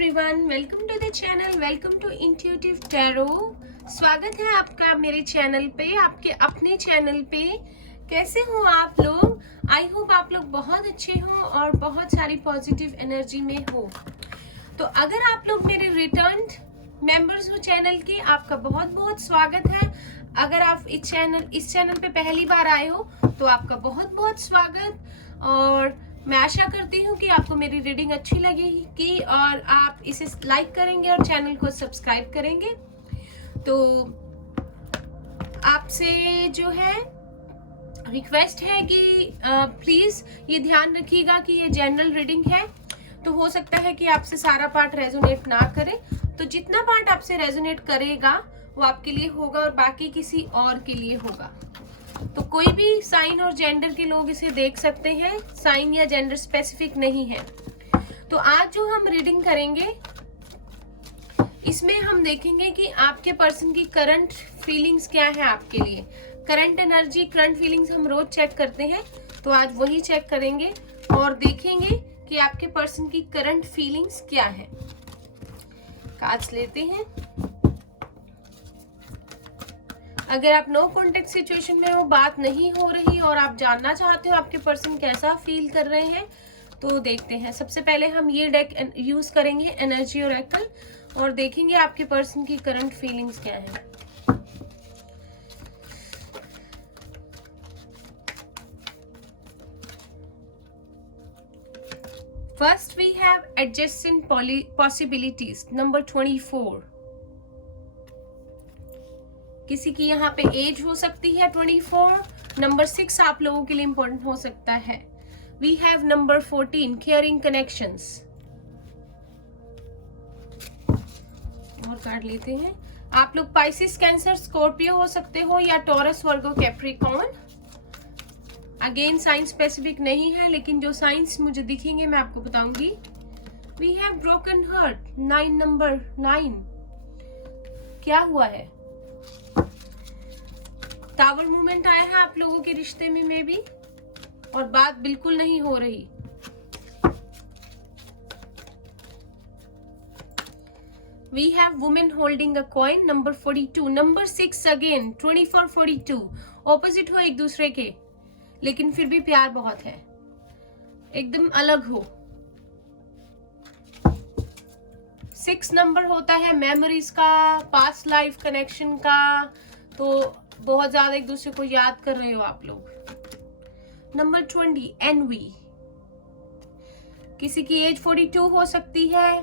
Everyone, welcome to the channel, welcome to intuitive tarot. स्वागत है आपका मेरे चैनल पे, आपके अपने चैनल पे। कैसे हो आप लोग? आई होप आप लोग बहुत अच्छे हो और बहुत सारी पॉजिटिव एनर्जी में हो। तो अगर आप लोग मेरे रिटर्न मेंबर्स हो चैनल के, आपका बहुत बहुत स्वागत है। अगर आप इस चैनल पे पहली बार आए हो तो आपका बहुत बहुत स्वागत। और मैं आशा करती हूँ कि आपको मेरी रीडिंग अच्छी लगेगी और आप इसे लाइक करेंगे और चैनल को सब्सक्राइब करेंगे। तो आपसे जो है रिक्वेस्ट है कि प्लीज ये ध्यान रखिएगा कि ये जनरल रीडिंग है, तो हो सकता है कि आपसे सारा पार्ट रेजोनेट ना करे। तो जितना पार्ट आपसे रेजोनेट करेगा वो आपके लिए होगा और बाकी किसी और के लिए होगा। तो कोई भी साइन और जेंडर के लोग इसे देख सकते हैं, साइन या जेंडर स्पेसिफिक नहीं है। तो आज जो हम रीडिंग करेंगे इसमें हम देखेंगे कि आपके पर्सन की करंट फीलिंग्स क्या है आपके लिए। करंट एनर्जी, करंट फीलिंग्स हम रोज चेक करते हैं, तो आज वही चेक करेंगे और देखेंगे कि आपके पर्सन की करंट फीलिंग्स क्या है। कार्ड्स लेते हैं। अगर आप नो कॉन्टेक्ट सिचुएशन में हो, बात नहीं हो रही और आप जानना चाहते हो आपके पर्सन कैसा फील कर रहे हैं, तो देखते हैं। सबसे पहले हम ये डेक यूज करेंगे, एनर्जी ओरेकल, और देखेंगे आपके पर्सन की करंट फीलिंग्स क्या है। First we have adjustment possibilities number 24। किसी की यहाँ पे एज हो सकती है 24। नंबर 6 आप लोगों के लिए इंपॉर्टेंट हो सकता है। We have number 14 caring connections. और कार्ड लेते हैं। आप लोग पाइसिस, कैंसर, स्कॉर्पियो हो सकते हो या taurus, Virgo, Capricorn. Again sine specific नहीं है, लेकिन जो साइंस मुझे दिखेंगे मैं आपको बताऊंगी। We have broken heart, 9 number 9। क्या हुआ है? टावर मूवमेंट आया है आप लोगों के रिश्ते में मे भी, और बात बिल्कुल नहीं हो रही। We have women holding a coin, number 42। Number 6 again, 24 42 opposite हो एक दूसरे के, लेकिन फिर भी प्यार बहुत है, एकदम अलग हो। 6 नंबर होता है मेमोरीज का, पास्ट लाइफ कनेक्शन का, तो बहुत ज्यादा एक दूसरे को याद कर रहे हो आप लोग। Number 20 envy. किसी की एज 42 हो सकती है,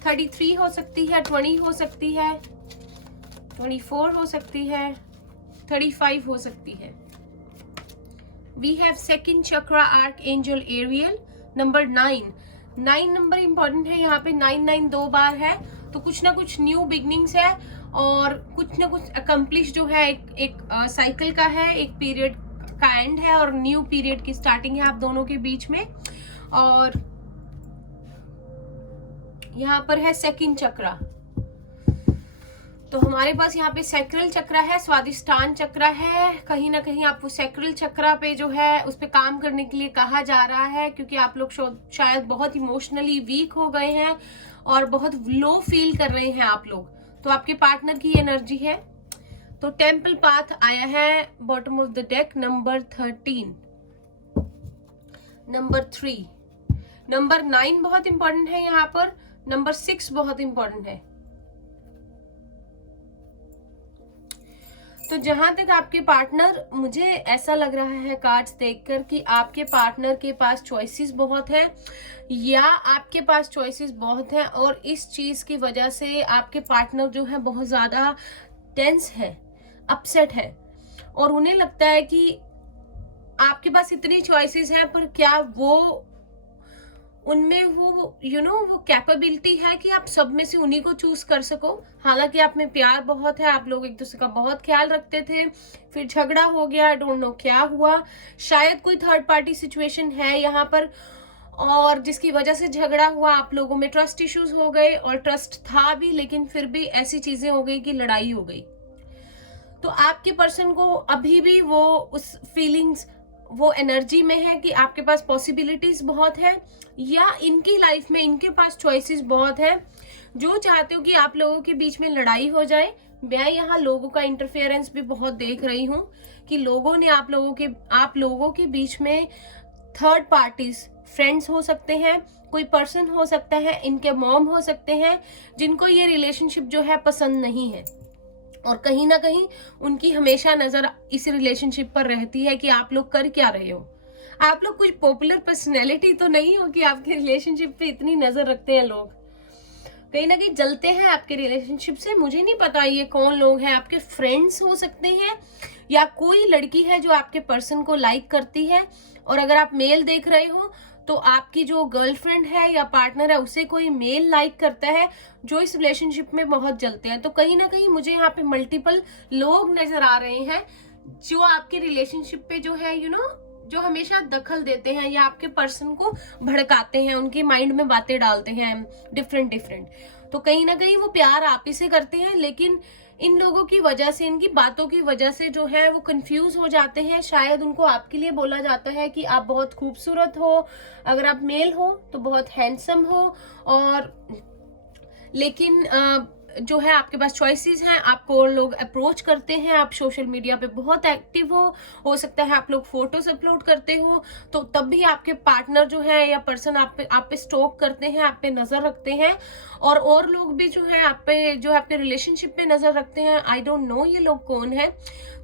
33 हो सकती है, 20 हो सकती है, 24 हो सकती है, 35 हो सकती है। We have second chakra archangel Ariel, number 9। 9 number important है यहाँ पे। 9 2 बार है, तो कुछ ना कुछ न्यू बिगनिंग्स है और कुछ ना कुछ अकम्प्लिश जो है, एक साइकिल का है, एक पीरियड का एंड है और न्यू पीरियड की स्टार्टिंग है आप दोनों के बीच में। और यहाँ पर है सेकंड चक्रा, तो हमारे पास यहाँ पे सैक्रल चक्रा है, स्वादिष्टान चक्रा है। कहीं ना कहीं आपको सैक्रल चक्रा पे जो है उस पे काम करने के लिए कहा जा रहा है, क्योंकि आप लोग शायद बहुत इमोशनली वीक हो गए हैं और बहुत लो फील कर रहे हैं आप लोग। तो आपके पार्टनर की एनर्जी है। तो टेम्पल पाथ आया है bottom of the deck, number 13। Number 3, number 9 बहुत इंपॉर्टेंट है यहाँ पर, नंबर 6 बहुत इंपॉर्टेंट है। तो जहां तक आपके पार्टनर, मुझे ऐसा लग रहा है कार्ड्स देखकर कि आपके पार्टनर के पास चॉइसेस बहुत है, या आपके पास चॉइसेस बहुत है, और इस चीज की वजह से आपके पार्टनर जो है बहुत ज्यादा टेंस है, अपसेट है, और उन्हें लगता है कि आपके पास इतनी चॉइसेस हैं पर क्या वो उनमें वो वो कैपेबिलिटी है कि आप सब में से उन्हीं को चूज कर सको। हालांकि आप में प्यार बहुत है, आप लोग एक दूसरे का बहुत ख्याल रखते थे, फिर झगड़ा हो गया, आई डोंट नो क्या हुआ। शायद कोई थर्ड पार्टी सिचुएशन है यहाँ पर, और जिसकी वजह से झगड़ा हुआ। आप लोगों में ट्रस्ट इश्यूज हो गए, और ट्रस्ट था भी, लेकिन फिर भी ऐसी चीजें हो गई कि लड़ाई हो गई। तो आपके पर्सन को अभी भी वो उस फीलिंग्स, वो एनर्जी में है कि आपके पास पॉसिबिलिटीज बहुत है, या इनकी लाइफ में इनके पास चॉइसेस बहुत है, जो चाहते हो कि आप लोगों के बीच में लड़ाई हो जाए। मैं यहाँ लोगों का इंटरफेरेंस भी बहुत देख रही हूँ कि लोगों ने आप लोगों के बीच में थर्ड पार्टीज, फ्रेंड्स हो सकते हैं, कोई पर्सन हो सकता है, इनके मॉम हो सकते हैं, जिनको ये रिलेशनशिप जो है पसंद नहीं है, और कहीं ना कहीं उनकी हमेशा नजर इस रिलेशनशिप पर रहती है कि आप लोग कर क्या रहे हो। आप लोग कुछ पॉपुलर पर्सनैलिटी तो नहीं हो कि आपके रिलेशनशिप पे इतनी नजर रखते हैं लोग। कहीं ना कहीं जलते हैं आपके रिलेशनशिप से। मुझे नहीं पता ये कौन लोग हैं, आपके फ्रेंड्स हो सकते हैं या कोई लड़की है जो आपके पर्सन को लाइक करती है, और अगर आप मेल देख रहे हो तो आपकी जो गर्लफ्रेंड है या पार्टनर है उसे कोई मेल लाइक करता है, जो इस रिलेशनशिप में बहुत जलते हैं। तो कहीं ना कहीं मुझे यहाँ पे मल्टीपल लोग नजर आ रहे हैं जो आपके रिलेशनशिप पे जो है जो हमेशा दखल देते हैं या आपके पर्सन को भड़काते हैं, उनके माइंड में बातें डालते हैं डिफरेंट। तो कहीं ना कहीं वो प्यार आप ही से करते हैं, लेकिन इन लोगों की वजह से, इनकी बातों की वजह से जो है वो कंफ्यूज हो जाते हैं। शायद उनको आपके लिए बोला जाता है कि आप बहुत खूबसूरत हो, अगर आप मेल हो तो बहुत हैंडसम हो, और लेकिन जो है आपके पास चॉइसेस हैं, आपको लोग अप्रोच करते हैं, आप सोशल मीडिया पे बहुत एक्टिव हो सकता है आप लोग फोटोज अपलोड करते हो, तो तब भी आपके पार्टनर जो है या पर्सन आप पे स्टॉक करते हैं, आप पे नजर रखते हैं, और लोग भी जो है आप पे, जो आपके रिलेशनशिप पे नजर रखते हैं। आई डोंट नो ये लोग कौन है।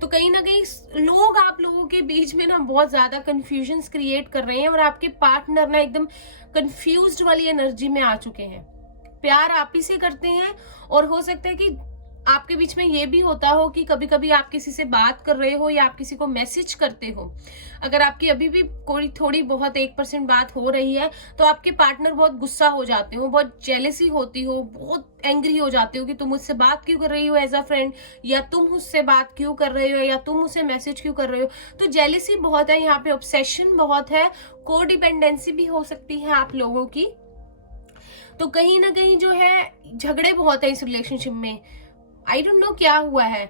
तो कहीं ना कहीं लोग आप लोगों के बीच में ना बहुत ज्यादा कंफ्यूजन क्रिएट कर रहे हैं, और आपके पार्टनर ना एकदम कंफ्यूज्ड वाली एनर्जी में आ चुके हैं। प्यार आप ही से करते हैं, और हो सकता है कि आपके बीच में ये भी होता हो कि कभी कभी आप किसी से बात कर रहे हो या आप किसी को मैसेज करते हो, अगर आपकी अभी भी कोई थोड़ी बहुत 1% बात हो रही है तो आपके पार्टनर बहुत गुस्सा हो जाते हो, बहुत जेलेसी होती हो, बहुत एंग्री हो जाते हो कि तुम मुझसे बात क्यों कर रही हो एज अ फ्रेंड, या तुम मुझसे बात क्यों कर रहे हो, या तुम मुझसे मैसेज क्यों कर रहे हो। तो जेलेसी बहुत है यहाँ पे, ऑब्सेशन बहुत है, कोडिपेंडेंसी भी हो सकती है आप लोगों की। तो कहीं ना कहीं जो है झगड़े बहुत है इस रिलेशनशिप में। आई डोंट नो क्या हुआ है।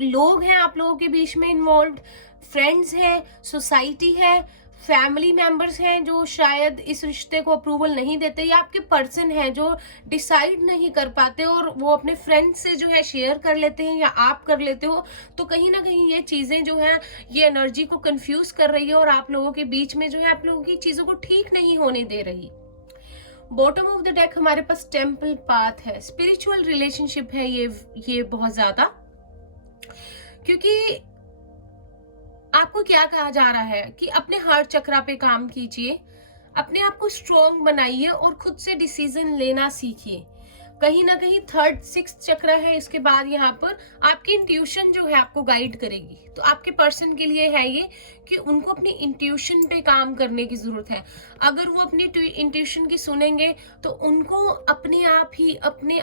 लोग हैं आप लोगों के बीच में इन्वॉल्व, फ्रेंड्स हैं, सोसाइटी है, फैमिली मेंबर्स हैं जो शायद इस रिश्ते को अप्रूवल नहीं देते, या आपके पर्सन हैं जो डिसाइड नहीं कर पाते और वो अपने फ्रेंड्स से जो है शेयर कर लेते हैं या आप कर लेते हो। तो कहीं ना कहीं ये चीजें जो है ये एनर्जी को कंफ्यूज कर रही है, और आप लोगों के बीच में जो है आप लोगों की चीजों को ठीक नहीं होने दे रही। बॉटम ऑफ द डेक हमारे पास टेम्पल पाथ है, स्पिरिचुअल रिलेशनशिप है ये बहुत ज्यादा, क्योंकि आपको क्या कहा जा रहा है कि अपने हार्ट चक्रा पे काम कीजिए, अपने आप को स्ट्रॉन्ग बनाइए और खुद से डिसीजन लेना सीखिए। कहीं ना कहीं 3rd 6th चक्र है, इसके बाद यहाँ पर आपकी इंट्यूशन जो है आपको गाइड करेगी। तो आपके पर्सन के लिए है ये कि उनको अपनी इंट्यूशन पे काम करने की जरूरत है। अगर वो अपनी इंट्यूशन की सुनेंगे तो उनको अपने आप ही अपने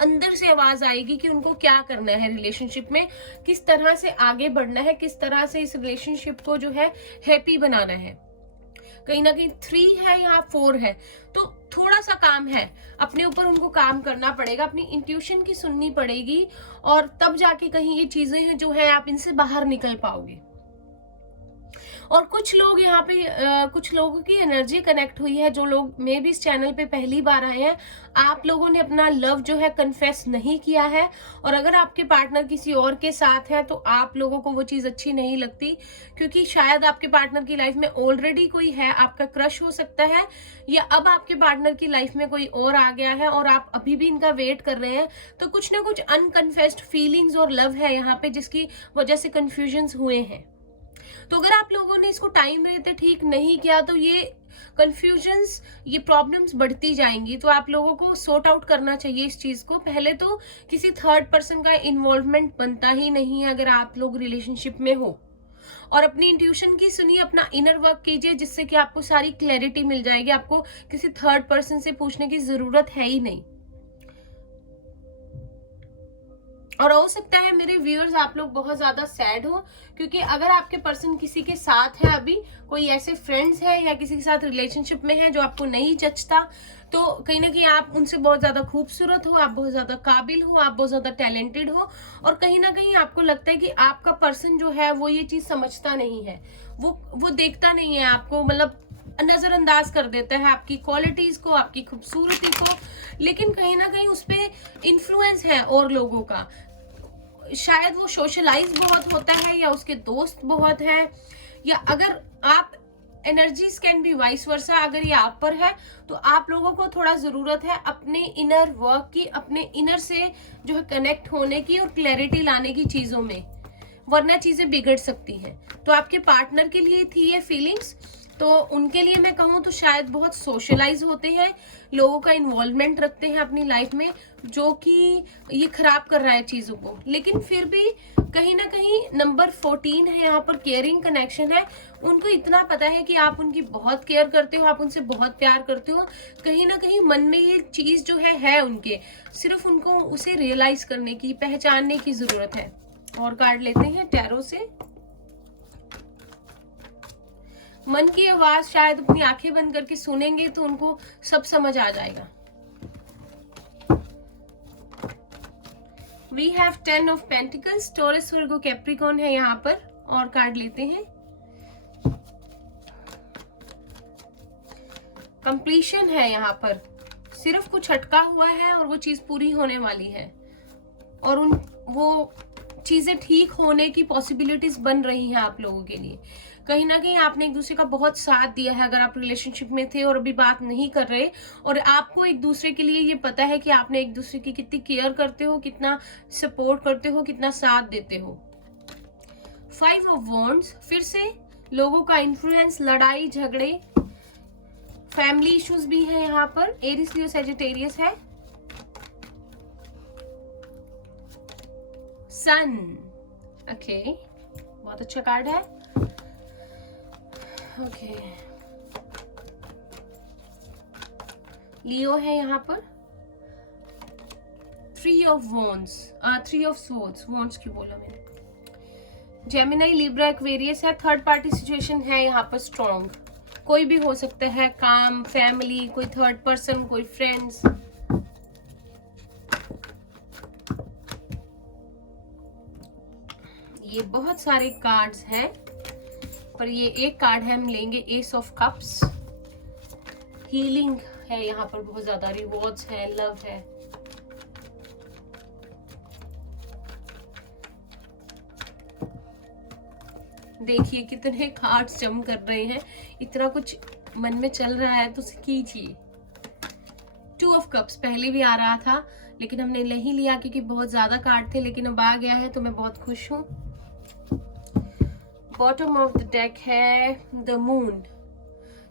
अंदर से आवाज आएगी कि उनको क्या करना है रिलेशनशिप में, किस तरह से आगे बढ़ना है, किस तरह से इस रिलेशनशिप को जो है हैप्पी बनाना है। कहीं ना कहीं 3 है, यहाँ 4 है, तो थोड़ा सा काम है, अपने ऊपर उनको काम करना पड़ेगा, अपनी इंट्यूशन की सुननी पड़ेगी, और तब जाके कहीं ये चीजें हैं जो है आप इनसे बाहर निकल पाओगे। और कुछ लोग यहाँ पे कुछ लोगों की एनर्जी कनेक्ट हुई है, जो लोग मे भी इस चैनल पे पहली बार आए हैं, आप लोगों ने अपना लव जो है कन्फेस नहीं किया है, और अगर आपके पार्टनर किसी और के साथ है तो आप लोगों को वो चीज अच्छी नहीं लगती, क्योंकि शायद आपके पार्टनर की लाइफ में ऑलरेडी कोई है, आपका क्रश हो सकता है, या अब आपके पार्टनर की लाइफ में कोई और आ गया है और आप अभी भी इनका वेट कर रहे हैं। तो कुछ ना कुछ अनकन्फेस्ड फीलिंग्स और लव है यहाँ पे, जिसकी वजह से कंफ्यूजन्स हुए हैं। तो अगर आप लोगों ने इसको टाइम रहते ठीक नहीं किया तो ये कंफ्यूजन्स, ये प्रॉब्लम्स बढ़ती जाएंगी। तो आप लोगों को सॉर्ट आउट करना चाहिए इस चीज को। पहले तो किसी 3rd पर्सन का इन्वॉल्वमेंट बनता ही नहीं है अगर आप लोग रिलेशनशिप में हो, और अपनी इंट्यूशन की सुनिए, अपना इनर वर्क कीजिए, जिससे कि आपको सारी क्लैरिटी मिल जाएगी। आपको किसी 3rd पर्सन से पूछने की जरूरत है ही नहीं। और हो सकता है मेरे व्यूअर्स आप लोग बहुत ज्यादा सैड हो, क्योंकि अगर आपके पर्सन किसी के साथ है, अभी कोई ऐसे फ्रेंड्स है या किसी के साथ रिलेशनशिप में है जो आपको नहीं जचता, तो कहीं ना कहीं आप उनसे बहुत ज्यादा खूबसूरत हो, आप बहुत ज्यादा काबिल हो, आप बहुत ज्यादा टैलेंटेड हो, और कहीं ना कहीं आपको लगता है कि आपका पर्सन जो है वो ये चीज समझता नहीं है, वो देखता नहीं है आपको, मतलब नजरअंदाज कर देता है आपकी क्वालिटीज को, आपकी खूबसूरती को, लेकिन कहीं ना कहीं उस पर इन्फ्लुएंस है और लोगों का। शायद वो सोशलाइज बहुत होता है या उसके दोस्त बहुत हैं, या अगर आप energies can be vice versa, अगर ये आप पर है तो आप लोगों को थोड़ा जरूरत है अपने इनर वर्क की, अपने इनर से जो है कनेक्ट होने की और क्लैरिटी लाने की चीजों में, वरना चीजें बिगड़ सकती हैं। तो आपके पार्टनर के लिए थी ये फीलिंग्स, तो उनके लिए मैं कहूँ तो शायद बहुत सोशलाइज होते हैं, लोगों का इन्वॉल्वमेंट रखते हैं अपनी लाइफ में, जो कि ये खराब कर रहा है चीजों को। लेकिन फिर भी कहीं ना कहीं नंबर 14 है यहाँ पर, केयरिंग कनेक्शन है। उनको इतना पता है कि आप उनकी बहुत केयर करते हो, आप उनसे बहुत प्यार करते हो। कहीं ना कहीं मन में ये चीज जो है उनके, सिर्फ उनको उसे रियलाइज करने की, पहचानने की जरूरत है। और कार्ड लेते हैं टैरो से। मन की आवाज शायद अपनी आंखें बंद करके सुनेंगे तो उनको सब समझ आ जाएगा। We have 10 of pentacles, Taurus, Virgo, Capricorn है यहाँ पर। और कार्ड लेते हैं। कंप्लीशन है यहाँ पर, सिर्फ कुछ अटका हुआ है और वो चीज पूरी होने वाली है, और वो चीजें ठीक होने की पॉसिबिलिटीज बन रही हैं आप लोगों के लिए। कहीं ना कहीं आपने एक दूसरे का बहुत साथ दिया है, अगर आप रिलेशनशिप में थे और अभी बात नहीं कर रहे, और आपको एक दूसरे के लिए ये पता है कि आपने एक दूसरे की कितनी केयर करते हो, कितना सपोर्ट करते हो, कितना साथ देते हो। 5 ऑफ वॉन्ड्स, फिर से लोगों का इन्फ्लुएंस, लड़ाई झगड़े, फैमिली इश्यूज भी है यहाँ पर। एरिस, लियो, सैजिटेरियस है। सन, ओके, बहुत अच्छा कार्ड है। ओके, लियो है यहाँ पर। 3 of wands, 3 of swords, wands क्यों बोला मैंने। जेमिनी, लिब्रा, एक्वेरियस है। थर्ड पार्टी सिचुएशन है यहाँ पर स्ट्रॉन्ग, कोई भी हो सकता है, काम, फैमिली, कोई थर्ड पर्सन, कोई फ्रेंड्स। ये बहुत सारे कार्ड्स हैं, पर ये एक कार्ड है, हम लेंगे एस ऑफ कप्स। हीलिंग है यहाँ पर बहुत ज्यादा, रिवॉर्ड्स है, लव है। देखिए कितने कार्ड्स जम कर रहे हैं, इतना कुछ मन में चल रहा है तो कीजिए। 2 ऑफ कप्स पहले भी आ रहा था, लेकिन हमने नहीं लिया क्योंकि बहुत ज्यादा कार्ड थे, लेकिन अब आ गया है तो मैं बहुत खुश हूँ। बॉटम ऑफ द डेक है द मून,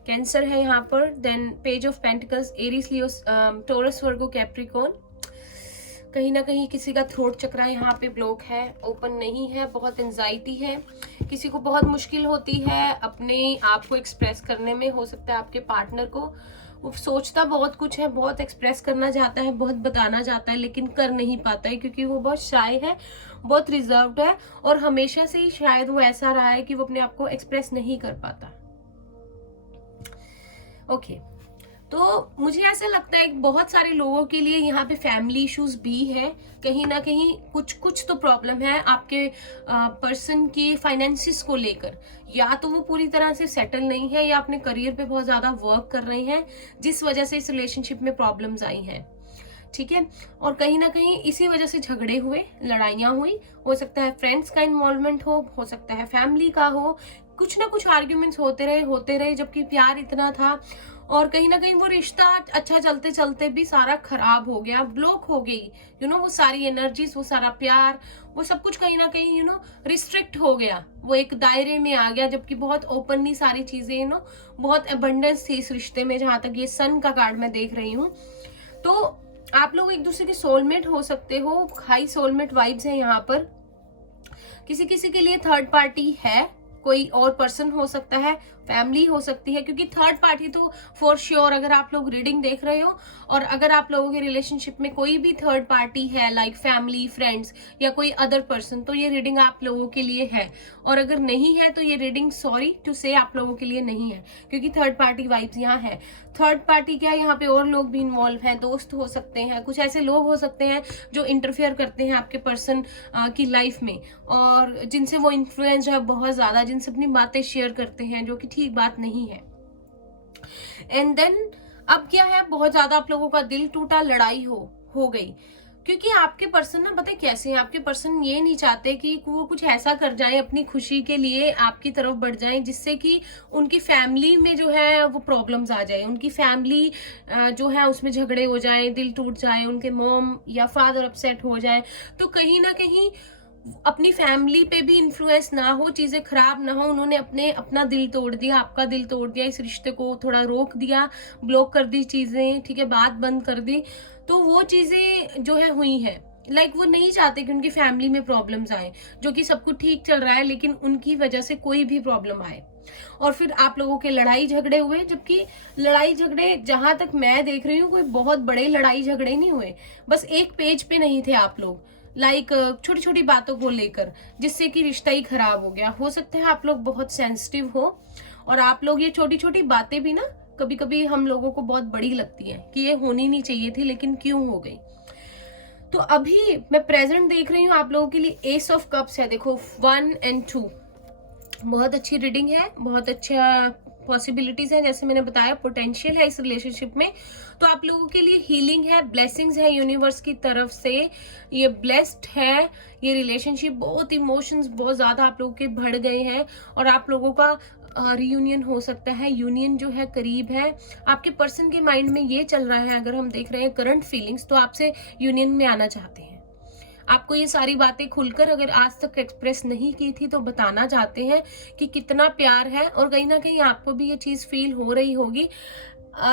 कैंसर है यहाँ पर। Then page of pentacles, Aries, Leo, Taurus, Virgo, Capricorn. कहीं ना कहीं किसी का थ्रोट चक्रा यहाँ पे ब्लॉक है, ओपन नहीं है, बहुत एंजाइटी है, किसी को बहुत मुश्किल होती है अपने आप को एक्सप्रेस करने में। हो सकता है आपके पार्टनर को, वो सोचता बहुत कुछ है, बहुत एक्सप्रेस करना चाहता है, बहुत बताना चाहता है, लेकिन कर नहीं पाता है क्योंकि वो बहुत शाय है, बहुत रिजर्व्ड है, और हमेशा से ही शायद वो ऐसा रहा है कि वो अपने आप को एक्सप्रेस नहीं कर पाता। ओके, तो मुझे ऐसा लगता है कि बहुत सारे लोगों के लिए यहाँ पे फैमिली इश्यूज भी है, कहीं ना कहीं कुछ तो प्रॉब्लम है आपके पर्सन के फाइनेंसिस को लेकर, या तो वो पूरी तरह से सेटल नहीं है, या अपने करियर पे बहुत ज्यादा वर्क कर रहे हैं, जिस वजह से इस रिलेशनशिप में प्रॉब्लम्स आई हैं। ठीक है, और कहीं ना कहीं इसी वजह से झगड़े हुए, लड़ाइयां हुई, हो सकता है फ्रेंड्स का इन्वॉल्वमेंट हो सकता है फैमिली का हो, कुछ ना कुछ आर्ग्यूमेंट्स होते रहे जबकि प्यार इतना था, और कहीं ना कहीं वो रिश्ता अच्छा चलते चलते भी सारा खराब हो गया, ब्लॉक हो गई, वो सारी एनर्जीज, वो सारा प्यार, वो सब कुछ कहीं ना कहीं रिस्ट्रिक्ट हो गया, वो एक दायरे में आ गया, जबकि बहुत ओपनली सारी चीजें बहुत अबंडेंस थी इस रिश्ते में, जहां तक ये सन का कार्ड मैं देख रही हूँ। तो आप लोग एक दूसरे के सोलमेट हो सकते हो, हाई सोलमेट वाइब्स है यहाँ पर। किसी किसी के लिए थर्ड पार्टी है, कोई और पर्सन हो सकता है, फैमिली हो सकती है, क्योंकि थर्ड पार्टी तो फॉर श्योर, अगर आप लोग रीडिंग देख रहे हो और अगर आप लोगों के रिलेशनशिप में कोई भी थर्ड पार्टी है, लाइक फैमिली, फ्रेंड्स या कोई अदर पर्सन, तो ये रीडिंग आप लोगों के लिए है, और अगर नहीं है तो ये रीडिंग सॉरी टू से आप लोगों के लिए नहीं है, क्योंकि थर्ड पार्टी वाइब्स यहाँ है। थर्ड पार्टी क्या, यहाँ पे और लोग भी इन्वॉल्व हैं, दोस्त हो सकते हैं, कुछ ऐसे लोग हो सकते हैं जो इंटरफेयर करते हैं आपके पर्सन की लाइफ में, और जिनसे वो इन्फ्लुएंस है बहुत ज्यादा, जिनसे अपनी बातें शेयर करते हैं, जो कि ठीक बात नहीं है। एंड देन अब क्या है, बहुत ज्यादा आप लोगों का दिल टूटा, लड़ाई हो गई, क्योंकि आपके पर्सन ना, पता है कैसे हैं, आपके पर्सन ये नहीं चाहते कि वो कुछ ऐसा कर जाए अपनी खुशी के लिए आपकी तरफ बढ़ जाए जिससे कि उनकी फैमिली में जो है वो प्रॉब्लम्स आ जाए, उनकी फैमिली जो है उसमें झगड़े हो जाए, दिल टूट जाए, उनके मॉम या फादर अपसेट हो जाए। तो कहीं ना कहीं अपनी फैमिली पे भी इन्फ्लुएंस ना हो, चीजें खराब ना हो, उन्होंने अपना दिल तोड़ दिया, आपका दिल तोड़ दिया, इस रिश्ते को थोड़ा रोक दिया, ब्लॉक कर दी चीजें, ठीक है, बात बंद कर दी। तो वो चीजें जो है हुई है, लाइक वो नहीं चाहते कि उनकी फैमिली में प्रॉब्लम्स आए, जो कि सब कुछ ठीक चल रहा है लेकिन उनकी वजह से कोई भी प्रॉब्लम आए। और फिर आप लोगों के लड़ाई झगड़े हुए, जबकि लड़ाई झगड़े जहां तक मैं देख रही हूँ कोई बहुत बड़े लड़ाई झगड़े नहीं हुए, बस एक पेज पे नहीं थे आप लोग, लाइक छोटी छोटी बातों को लेकर, जिससे कि रिश्ता ही खराब हो गया। हो सकता है आप लोग बहुत सेंसिटिव हो और आप लोग ये छोटी छोटी बातें भी ना कभी कभी हम लोगों को बहुत बड़ी लगती है कि ये होनी नहीं चाहिए थी लेकिन क्यों हो गई। तो अभी मैं प्रेजेंट देख रही हूँ आप लोगों के लिए एस ऑफ कप्स है, देखो 1 and 2, बहुत अच्छी रीडिंग है, बहुत अच्छा पॉसिबिलिटीज है, जैसे मैंने बताया पोटेंशियल है इस रिलेशनशिप में। तो आप लोगों के लिए हीलिंग है, ब्लेसिंग्स है यूनिवर्स की तरफ से, ये ब्लेस्ड है ये रिलेशनशिप। बहुत इमोशंस बहुत ज्यादा आप लोगों के बढ़ गए हैं और आप लोगों का रियूनियन हो सकता है, यूनियन जो है करीब है। आपके पर्सन के माइंड में ये चल रहा है, अगर हम देख रहे हैं करंट फीलिंग्स, तो आपसे यूनियन में आना चाहते हैं, आपको ये सारी बातें खुलकर अगर आज तक एक्सप्रेस नहीं की थी तो बताना चाहते हैं कि कितना प्यार है। और कहीं ना कहीं आपको भी ये चीज फील हो रही होगी,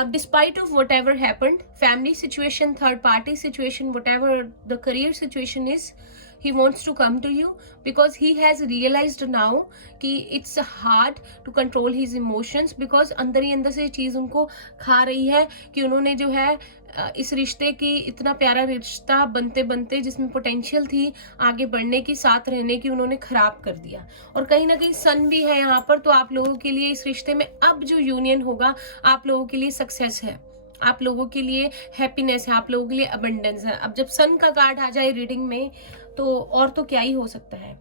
despite of what ever happened, family situation, third party situation, what ever the career situation is, he wants to come to you because he has realized now कि it's hard to control his emotions, because अंदर ही अंदर से चीज उनको खा रही है कि उन्होंने जो है इस रिश्ते की, इतना प्यारा रिश्ता बनते बनते जिसमें पोटेंशियल थी आगे बढ़ने की, साथ रहने की, उन्होंने खराब कर दिया। और कहीं ना कहीं सन भी है यहाँ पर, तो आप लोगों के लिए इस रिश्ते में अब जो यूनियन होगा आप लोगों के लिए सक्सेस है, आप लोगों के लिए हैप्पीनेस है, आप लोगों के लिए अबंडेंस है। अब जब सन का कार्ड आ जाए रीडिंग में तो और तो क्या ही हो सकता है।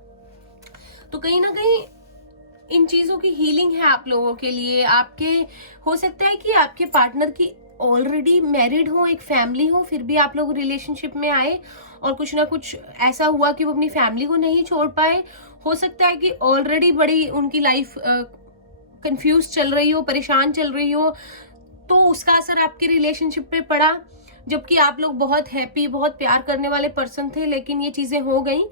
तो कहीं ना कहीं इन चीजों की हीलिंग है आप लोगों के लिए। आपके हो सकता है कि आपके पार्टनर की ऑलरेडी मैरिड हो, एक फैमिली हो, फिर भी आप लोग रिलेशनशिप में आए और कुछ ना कुछ ऐसा हुआ कि वो अपनी फैमिली को नहीं छोड़ पाए। हो सकता है कि ऑलरेडी बड़ी उनकी लाइफ कंफ्यूज चल रही हो, परेशान चल रही हो, तो उसका असर आपके रिलेशनशिप पे पड़ा, जबकि आप लोग बहुत हैप्पी, बहुत प्यार करने वाले पर्सन थे, लेकिन ये चीजें हो गई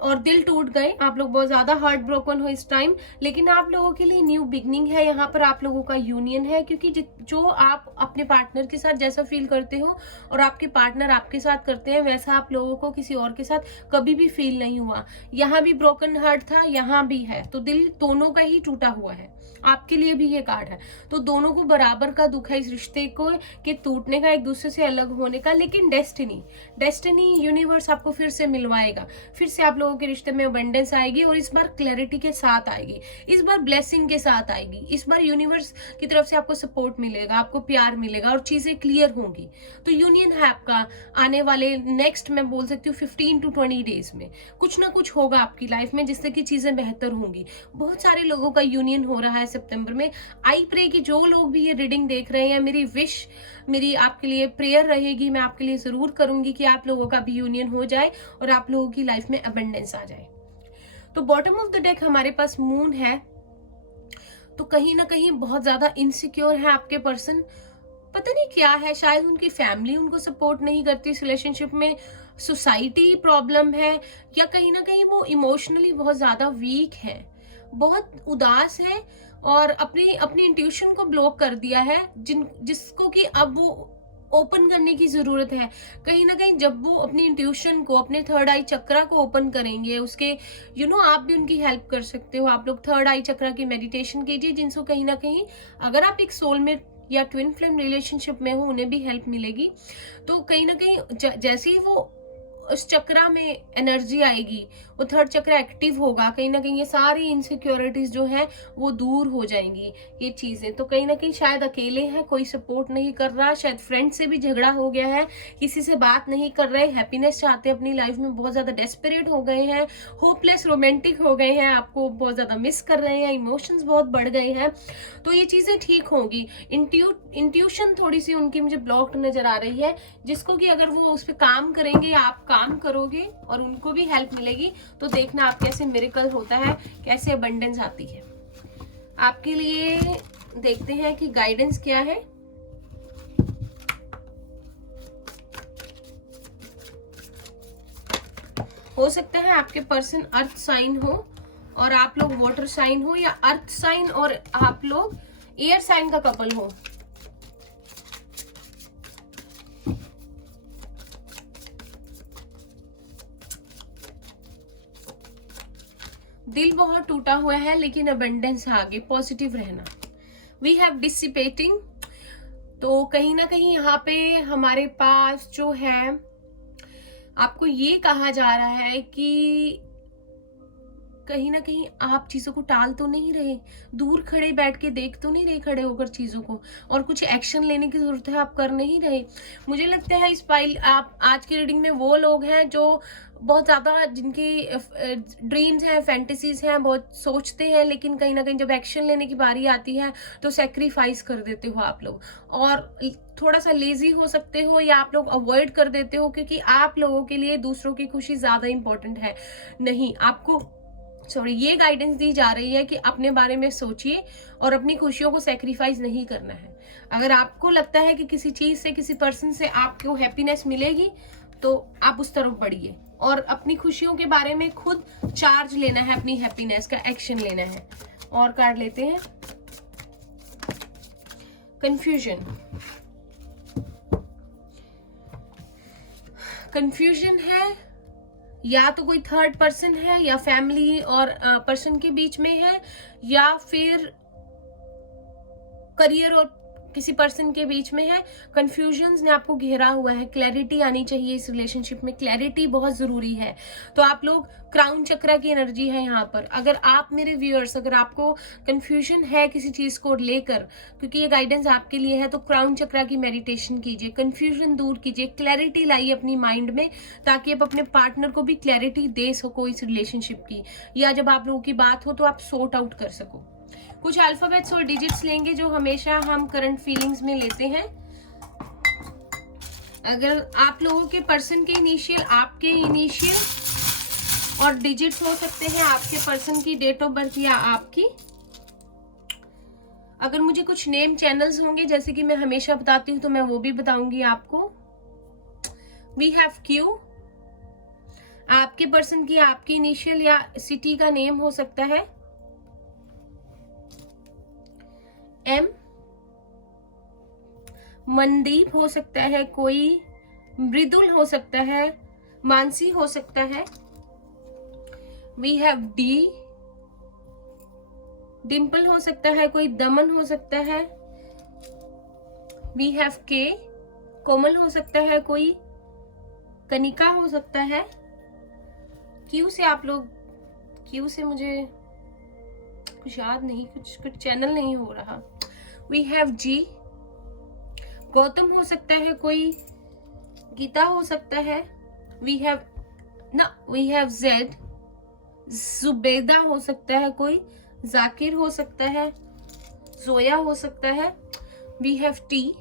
और दिल टूट गए, आप लोग बहुत ज्यादा हार्ट ब्रोकन हो इस टाइम। लेकिन आप लोगों के लिए न्यू बिगनिंग है, यहाँ पर आप लोगों का यूनियन है, क्योंकि जो आप अपने पार्टनर के साथ जैसा फील करते हो और आपके पार्टनर आपके साथ करते हैं, वैसा आप लोगों को किसी और के साथ कभी भी फील नहीं हुआ। यहाँ भी ब्रोकन हार्ट था, यहाँ भी है, तो दिल दोनों का ही टूटा हुआ है। आपके लिए भी ये कार्ड है, तो दोनों को बराबर का दुख है इस रिश्ते को के टूटने का, एक दूसरे से अलग होने का। लेकिन डेस्टिनी यूनिवर्स आपको फिर से मिलवाएगा, फिर से आप लोगों के रिश्ते में अबंडेंस आएगी और इस बार क्लैरिटी के साथ आएगी, इस बार ब्लेसिंग के साथ आएगी, इस बार यूनिवर्स की तरफ से आपको सपोर्ट मिलेगा, आपको प्यार मिलेगा और चीजें क्लियर होंगी। तो यूनियन है आपका आने वाले नेक्स्ट, मैं बोल सकती हूँ 15 to 20 डेज में कुछ ना कुछ होगा आपकी लाइफ में जिससे कि चीजें बेहतर होंगी। बहुत सारे लोगों का यूनियन हो रहा है सितंबर में। आई प्रे कि जो लोग भी ये रीडिंग देख रहे हैं, मेरी विश, मेरी आपके लिए प्रेयर रहेगी, मैं आपके लिए जरूर करूंगी कि आप लोगों का भी यूनियन हो जाए और आप लोगों की लाइफ में अबंडेंस आ जाए। तो बॉटम ऑफ द डेक हमारे पास मून है, तो कहीं ना कहीं बहुत ज्यादा इनसिक्योर है आपके पर्सन, पता नहीं क्या है, शायद उनकी फैमिली उनको सपोर्ट नहीं करती इस रिलेशनशिप में, सोसाइटी प्रॉब्लम है, या कहीं ना कहीं वो इमोशनली बहुत ज्यादा वीक है, बहुत उदास है और अपनी इंट्यूशन को ब्लॉक कर दिया है, जिसको कि अब वो ओपन करने की जरूरत है। कहीं ना कहीं जब वो अपनी इंट्यूशन को, अपने थर्ड आई चक्रा को ओपन करेंगे, उसके आप भी उनकी हेल्प कर सकते हो। आप लोग थर्ड आई चक्रा की मेडिटेशन कीजिए, जिनको कहीं ना कहीं अगर आप एक सोलमेट या ट्विन फ्लेम रिलेशनशिप में हो, उन्हें भी हेल्प मिलेगी। तो कहीं ना कहीं जैसे ही वो उस चक्रा में एनर्जी आएगी, वो थर्ड चक्रा एक्टिव होगा, कहीं ना कहीं ये सारी इनसिक्योरिटीज जो है वो दूर हो जाएंगी ये चीजें। तो कहीं ना कहीं शायद अकेले हैं, कोई सपोर्ट नहीं कर रहा, शायद फ्रेंड से भी झगड़ा हो गया है, किसी से बात नहीं कर रहे, हैप्पीनेस चाहते हैं अपनी लाइफ में, बहुत ज्यादा डेस्परेट हो गए हैं, होपलेस रोमांटिक हो गए हैं, आपको बहुत ज्यादा मिस कर रहे हैं, इमोशंस बहुत बढ़ गए हैं। तो ये चीजें ठीक होगी। इंट्यूशन थोड़ी सी उनकी मुझे ब्लॉक्ड नजर आ रही है, जिसको कि अगर वो उस पर काम करेंगे, आप काम करोगे और उनको भी हेल्प मिलेगी, तो देखना आप कैसे मिरेकल होता है, कैसे अबंडेंस आती है आपके लिए। देखते हैं कि गाइडेंस क्या है। हो सकता है आपके पर्सन अर्थ साइन हो और आप लोग वाटर साइन हो, या अर्थ साइन और आप लोग एयर साइन का कपल हो। दिल बहुत टूटा हुआ है लेकिन अबंडेंस है आगे, पॉजिटिव रहना। वी हैव डिसिपेटिंग, तो कहीं ना कहीं यहाँ पे हमारे पास जो है आपको ये कहा जा रहा है कि कहीं ना कहीं आप चीजों को टाल तो नहीं रहे, दूर खड़े बैठ के देख तो नहीं रहे खड़े होकर चीजों को, और कुछ एक्शन लेने की जरूरत है आप कर नहीं रहे। मुझे लगता है इस पाइल आप आज की रीडिंग में वो लोग हैं जो बहुत ज्यादा, जिनकी ड्रीम्स हैं, फैंटेसीज हैं, बहुत सोचते हैं, लेकिन कहीं ना कहीं जब एक्शन लेने की बारी आती है तो सेक्रीफाइस कर देते हो आप लोग, और थोड़ा सा लेजी हो सकते हो, या आप लोग अवॉइड कर देते हो, क्योंकि आप लोगों के लिए दूसरों की खुशी ज्यादा इंपॉर्टेंट है। नहीं, आपको ये गाइडेंस दी जा रही है कि अपने बारे में सोचिए और अपनी खुशियों को सेक्रीफाइस नहीं करना है। अगर आपको लगता है कि किसी चीज से, किसी पर्सन से आपको हैप्पीनेस मिलेगी, तो आप उस तरफ बढ़िए और अपनी खुशियों के बारे में खुद चार्ज लेना है, अपनी हैप्पीनेस का एक्शन लेना है। और कार्ड लेते हैं कंफ्यूजन। कंफ्यूजन है, या तो कोई थर्ड पर्सन है, या फैमिली और पर्सन के बीच में है, या फिर करियर और किसी पर्सन के बीच में है। कंफ्यूजन ने आपको घेरा हुआ है, क्लैरिटी आनी चाहिए इस रिलेशनशिप में, क्लैरिटी बहुत जरूरी है। तो आप लोग क्राउन चक्रा की एनर्जी है यहाँ पर। अगर आप मेरे व्यूअर्स, अगर आपको कंफ्यूजन है किसी चीज को लेकर, क्योंकि ये गाइडेंस आपके लिए है, तो क्राउन चक्रा की मेडिटेशन कीजिए, कंफ्यूजन दूर कीजिए, क्लैरिटी लाइए अपनी माइंड में, ताकि आप अपने पार्टनर को भी क्लैरिटी दे सको इस रिलेशनशिप की, या जब आप लोगों की बात हो तो आप सॉर्ट आउट कर सको। कुछ अल्फाबेट्स और डिजिट्स लेंगे जो हमेशा हम करंट फीलिंग्स में लेते हैं। अगर आप लोगों के पर्सन के इनिशियल, आपके इनिशियल और डिजिट्स हो सकते हैं आपके पर्सन की डेट ऑफ बर्थ या आपकी। अगर मुझे कुछ नेम चैनल्स होंगे जैसे कि मैं हमेशा बताती हूँ, तो मैं वो भी बताऊंगी आपको। वी हैव क्यू, आपके पर्सन की आपकी इनिशियल या सिटी का नेम हो सकता है। एम, मनदीप हो सकता है कोई, मृदुल हो सकता है, मानसी हो सकता है। वी हैव डी, डिम्पल हो सकता है कोई, दमन हो सकता है। वी हैव के, कोमल हो सकता है कोई, कनिका हो सकता है। क्यू से आप लोग, क्यू से मुझे कुछ याद नहीं, कुछ चैनल नहीं हो रहा। वी हैव जी, गौतम हो सकता है कोई, गीता हो सकता है। वी हैव जेड, जुबेदा हो सकता है कोई, जाकिर हो सकता है, जोया हो सकता है। वी हैव टी,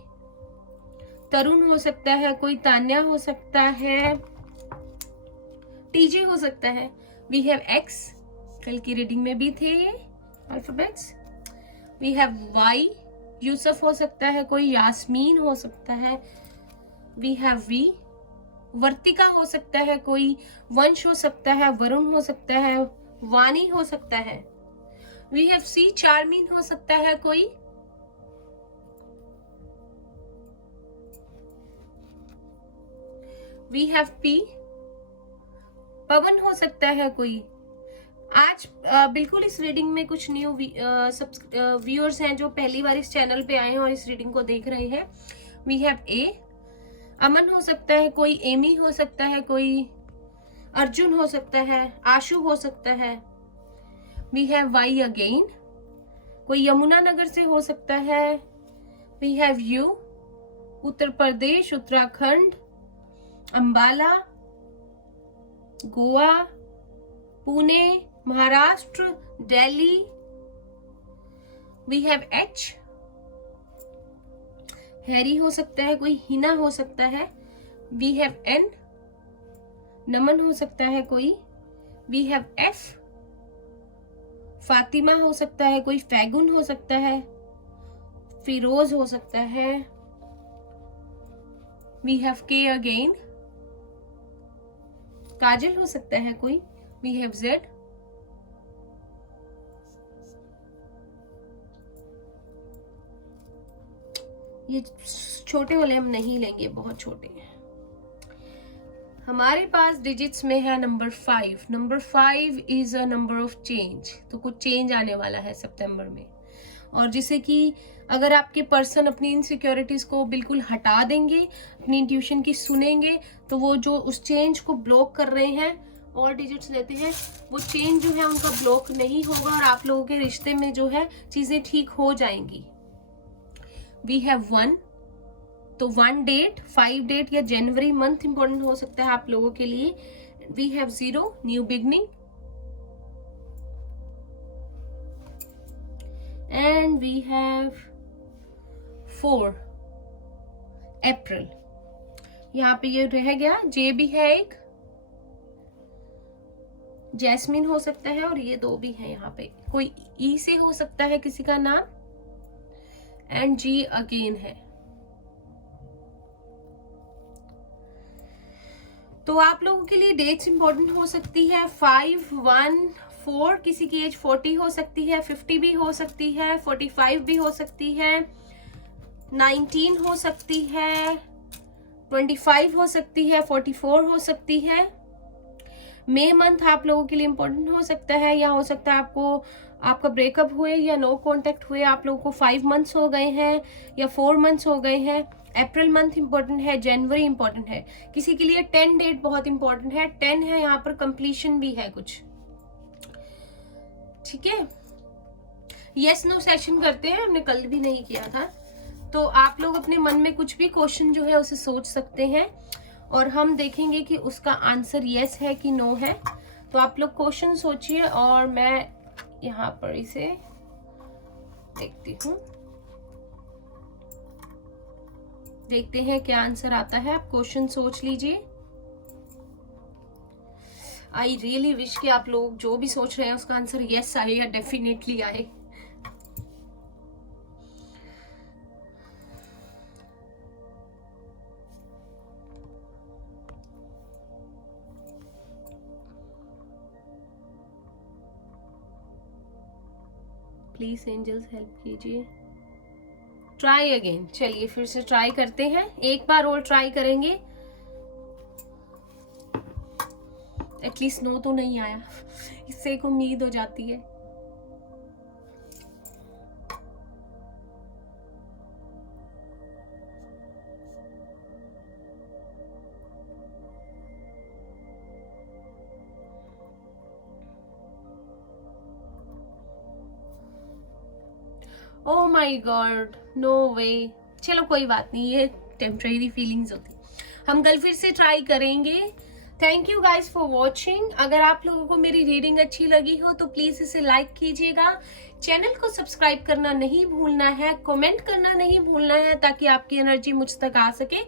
तरुण हो सकता है कोई, तान्या हो सकता है, टीजे हो सकता है। वी हैव एक्स, कल की रीडिंग में भी थे ये alphabets. We have Y, Yusuf हो सकता है कोई, यास्मीन हो सकता है। वी हैव वी, वर्तिका हो सकता है कोई, वंश हो सकता है, वरुण हो सकता है, वानी हो सकता है। वी हैव सी, चार्मिन हो सकता है कोई। वी हैव पी, पवन हो सकता है कोई। आज बिल्कुल इस रीडिंग में कुछ न्यू व्यूअर्स हैं जो पहली बार इस चैनल पे आए हैं और इस रीडिंग को देख रहे हैं। वी हैव ए, अमन हो सकता है, कोई एमी हो सकता है, कोई अर्जुन हो सकता है, आशु हो सकता है। वी हैव वाई अगेन, कोई यमुना नगर से हो सकता है। We have U, Uttar Pradesh, Uttarakhand, Ambala, Goa, Pune, Maharashtra, Delhi. We have H, Harry हो सकता है, कोई हिना हो सकता है। वी हैव एन, नमन हो सकता है कोई। वी हैव एफ, फातिमा हो सकता है कोई, फैगुन हो सकता है, फिरोज हो सकता है। वी हैव के अगेन, काजल हो सकता है कोई। वी हैव जेड, ये छोटे वाले हम नहीं लेंगे, बहुत छोटे हैं। हमारे पास डिजिट्स में है number 5। Number 5 is a number of change, तो कुछ चेंज आने वाला है सितंबर में। और जिसे कि अगर आपके पर्सन अपनी इनसिक्योरिटीज को बिल्कुल हटा देंगे, अपनी इंट्यूशन की सुनेंगे, तो वो जो उस चेंज को ब्लॉक कर रहे हैं, और डिजिट्स लेते हैं, वो चेंज जो है उनका ब्लॉक नहीं होगा और आप लोगों के रिश्ते में जो है चीजें ठीक हो जाएंगी। वी हैव 1, तो 1 डेट, 5 डेट या जनवरी मंथ इंपॉर्टेंट हो सकता है आप लोगों के लिए। We have 0, new beginning. And we have 4, April. यहाँ पे ये रह गया, जे भी है एक, जैस्मिन हो सकता है, और ये 2 भी है यहाँ पे। कोई ई से हो सकता है किसी का नाम, एंड जी अगेन है। तो आप लोगों के लिए डेट्स इंपॉर्टेंट हो सकती है 5, 1, 4, किसी की एज 40 हो सकती है, 50 भी हो सकती है, 45 भी हो सकती है, 19 हो सकती है, 25 हो सकती है, 44 हो सकती है। मई मंथ आप लोगों के लिए इंपॉर्टेंट हो सकता है, या हो सकता है आपका ब्रेकअप हुए या नो कांटेक्ट हुए आप लोगों को 5 मंथ्स हो गए हैं या 4 मंथ्स हो गए हैं। अप्रैल मंथ इंपॉर्टेंट है, जनवरी इंपॉर्टेंट है। किसी के लिए 10 डेट बहुत इंपॉर्टेंट है, 10 है, यहाँ पर कंप्लीशन भी है कुछ। ठीक है, यस नो सेशन करते हैं, हमने कल भी नहीं किया था। तो आप लोग अपने मन में कुछ भी क्वेश्चन जो है उसे सोच सकते हैं, और हम देखेंगे कि उसका आंसर यस है कि नो है। तो आप लोग क्वेश्चन सोचिए, और मैं यहाँ पर इसे देखती हूँ, देखते हैं क्या आंसर आता है। आप क्वेश्चन सोच लीजिए। आई रियली विश कि आप लोग जो भी सोच रहे हैं उसका आंसर यस आए या डेफिनेटली आए। प्लीज एंजल्स हेल्प कीजिए। ट्राई अगेन, चलिए फिर से ट्राई करते हैं, एक बार और ट्राई करेंगे। एटलीस्ट नो तो नहीं आया, इससे एक उम्मीद हो जाती है। ओह माय गॉड, नो वे। चलो कोई बात नहीं, ये टेम्परेरी फीलिंग्स होती, हम कल फिर से ट्राई करेंगे। Thank you guys for watching. अगर आप लोगों को मेरी रीडिंग अच्छी लगी हो तो प्लीज इसे लाइक कीजिएगा, चैनल को सब्सक्राइब करना नहीं भूलना है, कमेंट करना नहीं भूलना है, ताकि आपकी एनर्जी मुझ तक आ सके।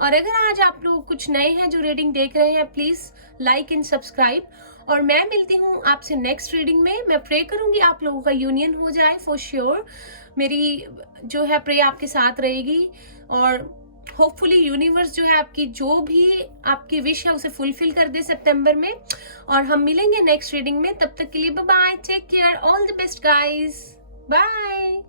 और अगर आज आप लोग कुछ नए हैं जो रीडिंग देख रहे हैं, प्लीज लाइक एंड सब्सक्राइब। और मैं मिलती हूँ आपसे नेक्स्ट रीडिंग में। मैं प्रे करूंगी आप लोगों का यूनियन हो जाए फॉर श्योर। मेरी जो है प्रे आपके साथ रहेगी, और होपफुली यूनिवर्स जो है आपकी जो भी आपकी विश है उसे फुलफिल कर दे सितंबर में। और हम मिलेंगे नेक्स्ट रीडिंग में, तब तक के लिए bye bye, take care, all the best guys, bye.